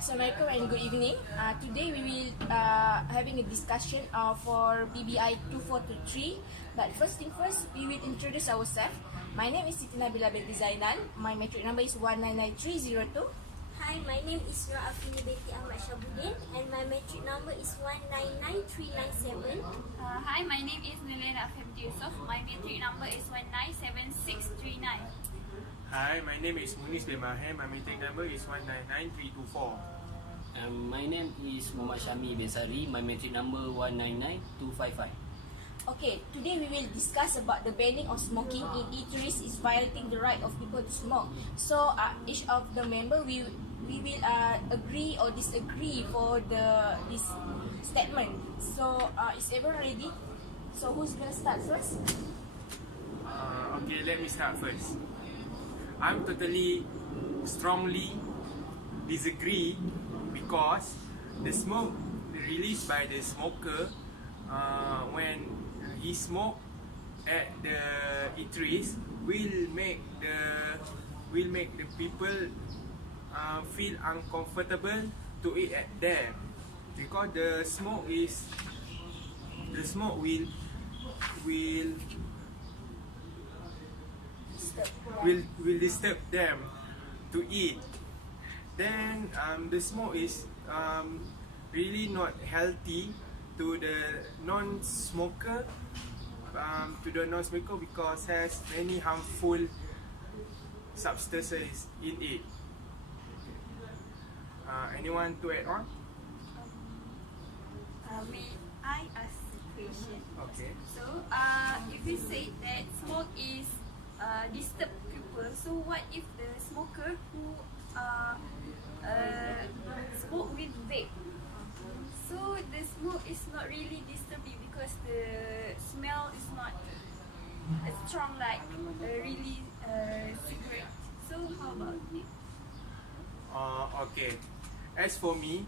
Assalamualaikum and good evening. Today we will having a discussion for BBI 2423. But first thing first, we will introduce ourselves. My name is Siti Nabila binti Zainal. My metric number is 199302. Hi, my name is Nur Afini binti Ahmad Syabuddin and my metric number is 199397. Hi, my name is Nilena Afemti Yusof. My metric number is 197639. Hi, my name is Munis bin Mahem. My metric number is 199324. My name is Muhammad Syami bin Sari. My metric number 199255. Okay, today we will discuss about the banning of smoking in eateries is violating the right of people to smoke. So each of the member we will agree or disagree for this statement. So is everyone ready? So who's gonna start first? Okay, let me start first. I'm totally strongly disagree because the smoke released by the smoker when he smoke at the eateries will make the people feel uncomfortable to eat at there because the smoke will disturb them to eat. Then the smoke is really not healthy to the non-smoker because has many harmful substances in it. Anyone to add on? May I ask a question? Okay. So, if we say that smoke is disturb people, so what if the smoker who smoke with vape? So the smoke is not really disturbing because the smell is not as strong like really cigarette. So how about it? Okay. As for me,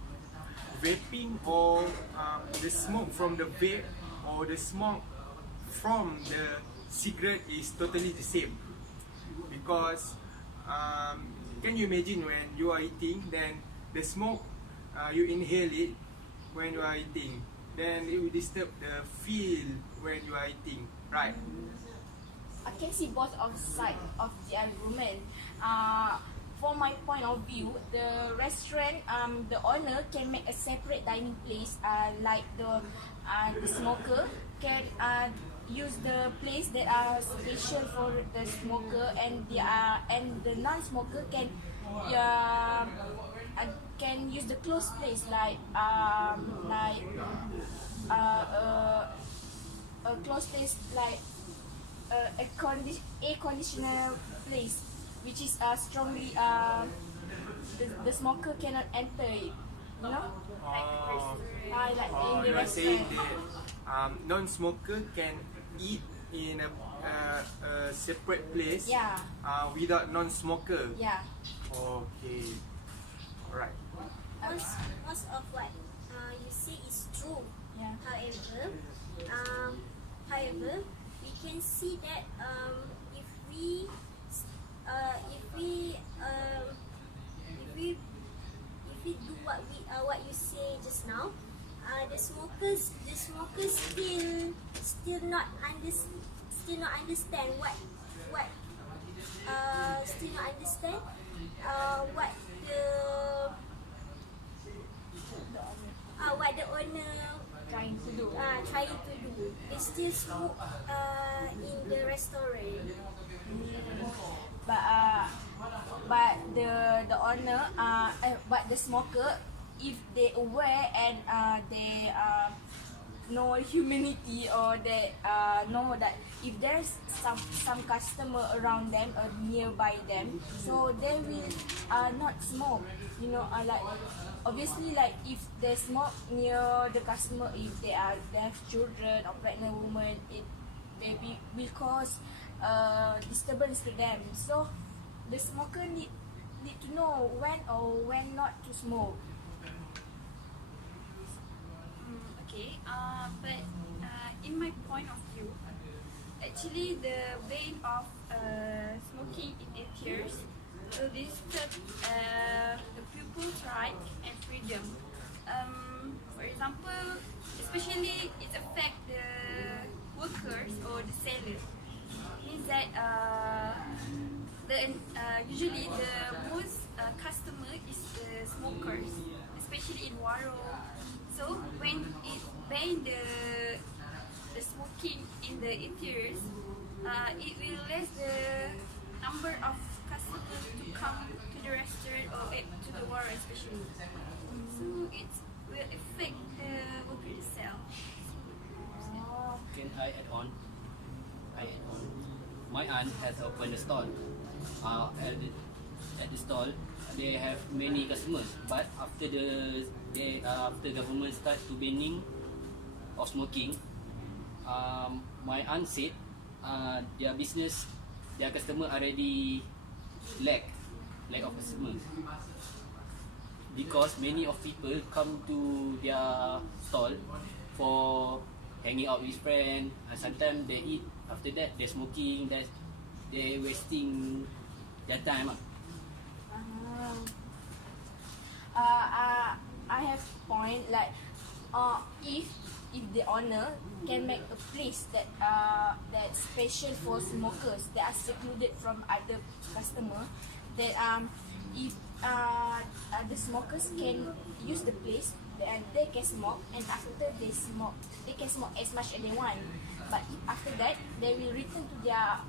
vaping or the smoke from the vape or the smoke from the cigarette is totally the same because can you imagine when you are eating, then the smoke you inhale it when you are eating, then it will disturb the feel when you are eating, right? I can see both of sides of the argument. From my point of view, the restaurant, the owner can make a separate dining place. Like the smoker can use the place that are special for the smoker, and the non-smoker can use the closed place like a closed place like air conditioner place, which is strongly the smoker cannot enter it, you know, like in the You are saying restaurant. that non-smoker can eat in a separate place, Yeah. Without non-smoker. Yeah. Okay. Alright. Most of what you say is true. Yeah. However, we can see that if we do what you say just now, the smokers still not understand what the owner Trying to do. They still smoke in the restaurant. But the owner but the smoker, if they aware and they know humanity, or they know that if there's some customer around them or nearby them, so they will not smoke, you know, like obviously, like if they smoke near the customer, if they have children or pregnant women, it maybe will cause disturbance to them. So the smoker need to know when or when not to smoke. Okay, but in my point of view, actually the ban of smoking in eateries will disturb the people's right and freedom. For example, especially it affect the workers or the seller. Means that usually the most customer is the smokers, especially in warung. So when it ban the smoking in the interiors, it will less the number of customers to come to the restaurant or to the warung especially. So it will affect the worker itself. Can I add on? My aunt has opened a stall. At the stall, they have many customers. But after after government start to banning of smoking, my aunt said their business, their customer already lack of customers because many of people come to their stall for hanging out with friends. Sometimes they eat. After that, they're smoking. They're wasting their time. I have point like if the owner can make a place that's special for smokers that are secluded from other customer, that if the smokers can use the place and they can smoke, and after they smoke they can smoke as much as they want, but if after that they will return to their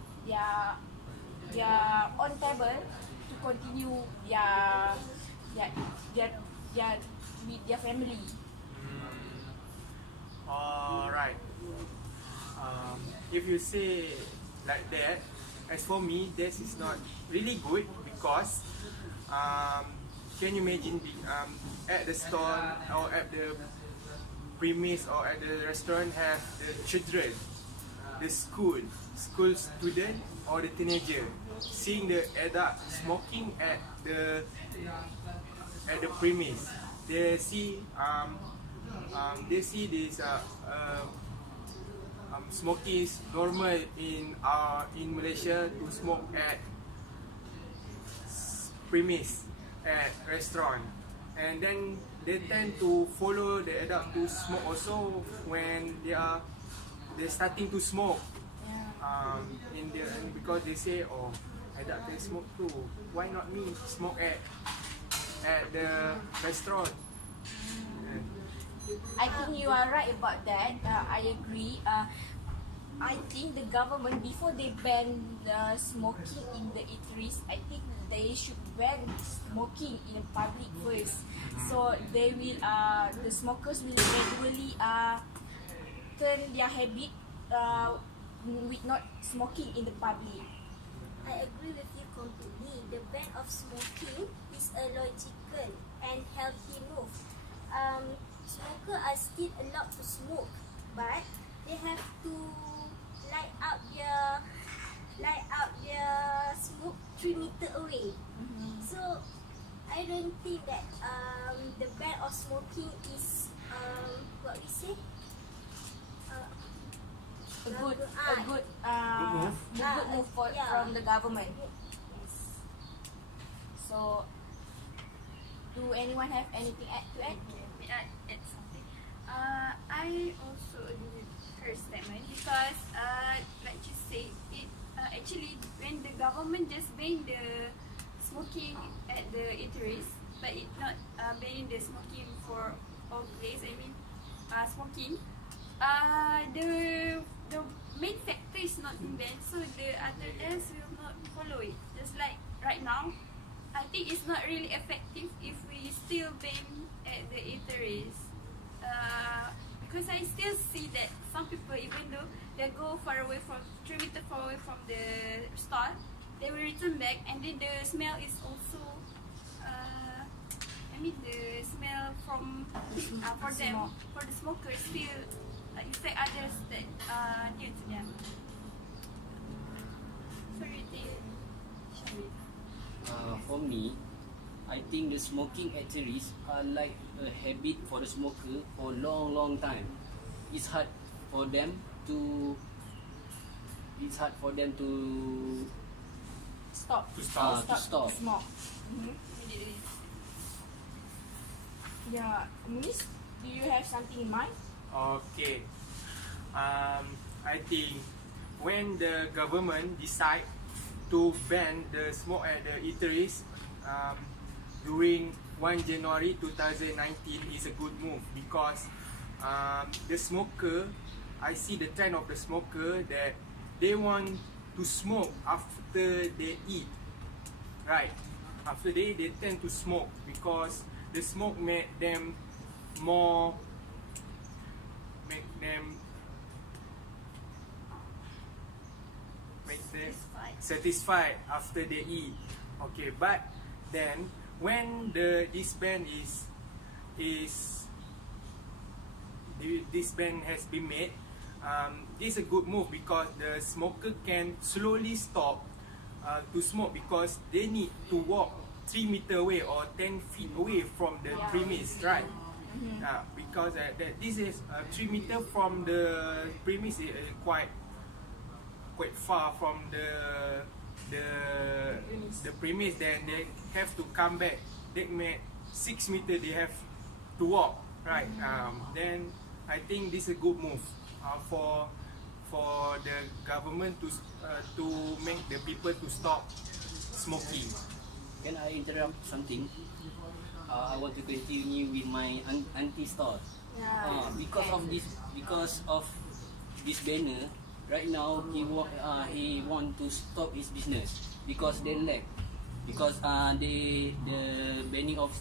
own table to continue with their family. Alright. If you say like that, as for me, this is not really good because can you imagine at the store or at the premise or at the restaurant have the children, the school student or the teenager seeing the adult smoking at the premise. They see this smoking is normal in Malaysia to smoke at premise at restaurant, and then they tend to follow the adult to smoke also when they're starting to smoke. Because they say, oh, adult can smoke too, why not me smoke at the restaurant? I think you are right about that. I agree. I think the government, before they ban the smoking in the eateries, I think they should ban smoking in the public first. So they will, the smokers will gradually turn their habit with not smoking in the public. I agree with you completely. The ban of smoking is a logical and healthy move. Smokers are still allowed to smoke, but they have to light out their smoke 3 meters away. So I don't think that the ban of smoking is what we say. A good move. move from the government. So, do anyone have anything to add? May I add something? I also agree with her statement because, like you say, it actually when the government just banned the smoking at the eateries, but it not banning the smoking for all place. I mean, smoking. The main factor is not in ban, so the other else will not follow it. Just like right now, I think it's not really effective if we still ban at the eateries. Because I still see that some people, even though they go far away from 3 meters far away from the stall, they will return back, and then the smell is also. I mean the smell from for them, for the smokers, still affect others that near to them. Sorry, Shami. For me, I think the smoking eateries are like a habit for the smoker for a long time. It's hard for them to stop. To stop. To stop. Smoke. Immediately. Yeah, Miss, do you have something in mind? Okay. I think when the government decide to ban the smoke at the eateries during 1 January 2019 is a good move because the smoker, I see the trend of the smoker that they want to smoke after they eat, right? After they tend to smoke because the smoke make them satisfied after they eat. Okay, but then when this ban this ban has been made, this is a good move because the smoker can slowly stop to smoke because they need to walk 3 meter away or 10 feet away from the premise, right? Because this is 3 meter from the premise is quite far from the premise. Then they have to come back. They make 6 meter. They have to walk, right? Then I think this is a good move for the government to make the people to stop smoking. Can I interrupt something? I want to continue with my auntie store. Yeah. Because of this banner, right now he want to stop his business because they lack, because the banning of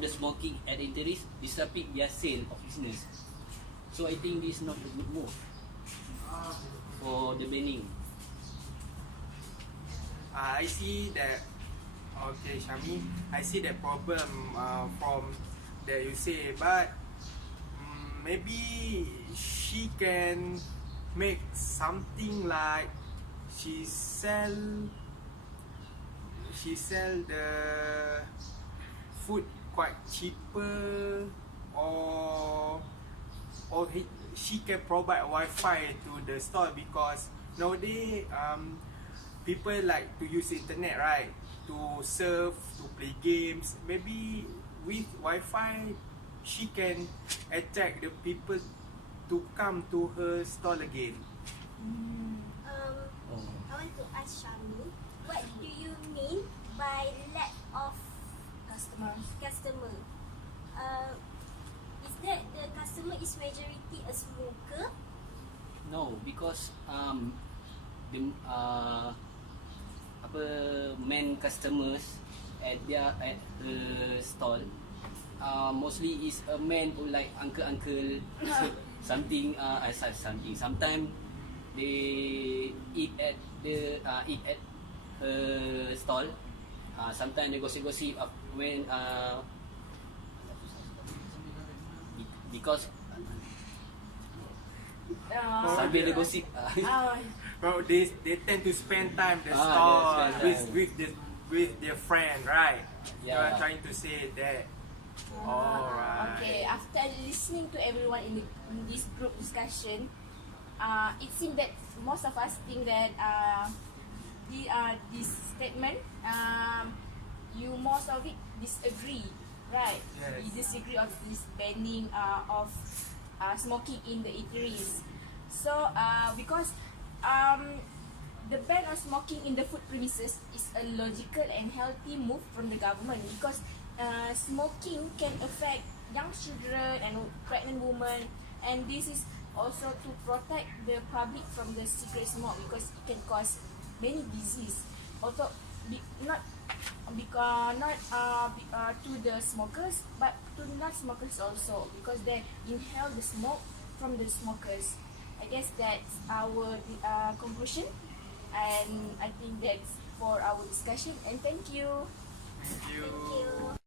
the smoking at eateries disrupt their sale of business. So I think this is not a good move for the banning. I see that. Okay, Shami, I see the problem from that you say, but maybe she can make something like she sell the food quite cheaper, or she can provide Wi-Fi to the store because nowadays people like to use internet, right? To surf, to play games. Maybe with Wi-Fi, she can attract the people to come to her stall again. I want to ask Shami, what do you mean by lack of customer? Is that the customer is majority a smoker? No, because the main customers at the stall mostly is a man who like uncle something. Sometimes they eat at her stall. Sometimes they gossip when because sambil dia gosip. Well, they tend to spend time the They store spend time. with their friend, right? You Yeah. are trying to say that. Alright. Okay, after listening to everyone in this group discussion, it seems that most of us think that this statement, you most of it disagree, right? Yes. You disagree of this banning of smoking in the eateries. So because the ban of smoking in the food premises is a logical and healthy move from the government because smoking can affect young children and pregnant women, and this is also to protect the public from the cigarette smoke because it can cause many disease. Also, not to the smokers, but to non-smokers also because they inhale the smoke from the smokers. I guess that's our conclusion, and I think that's for our discussion. And thank you. Thank you. Thank you.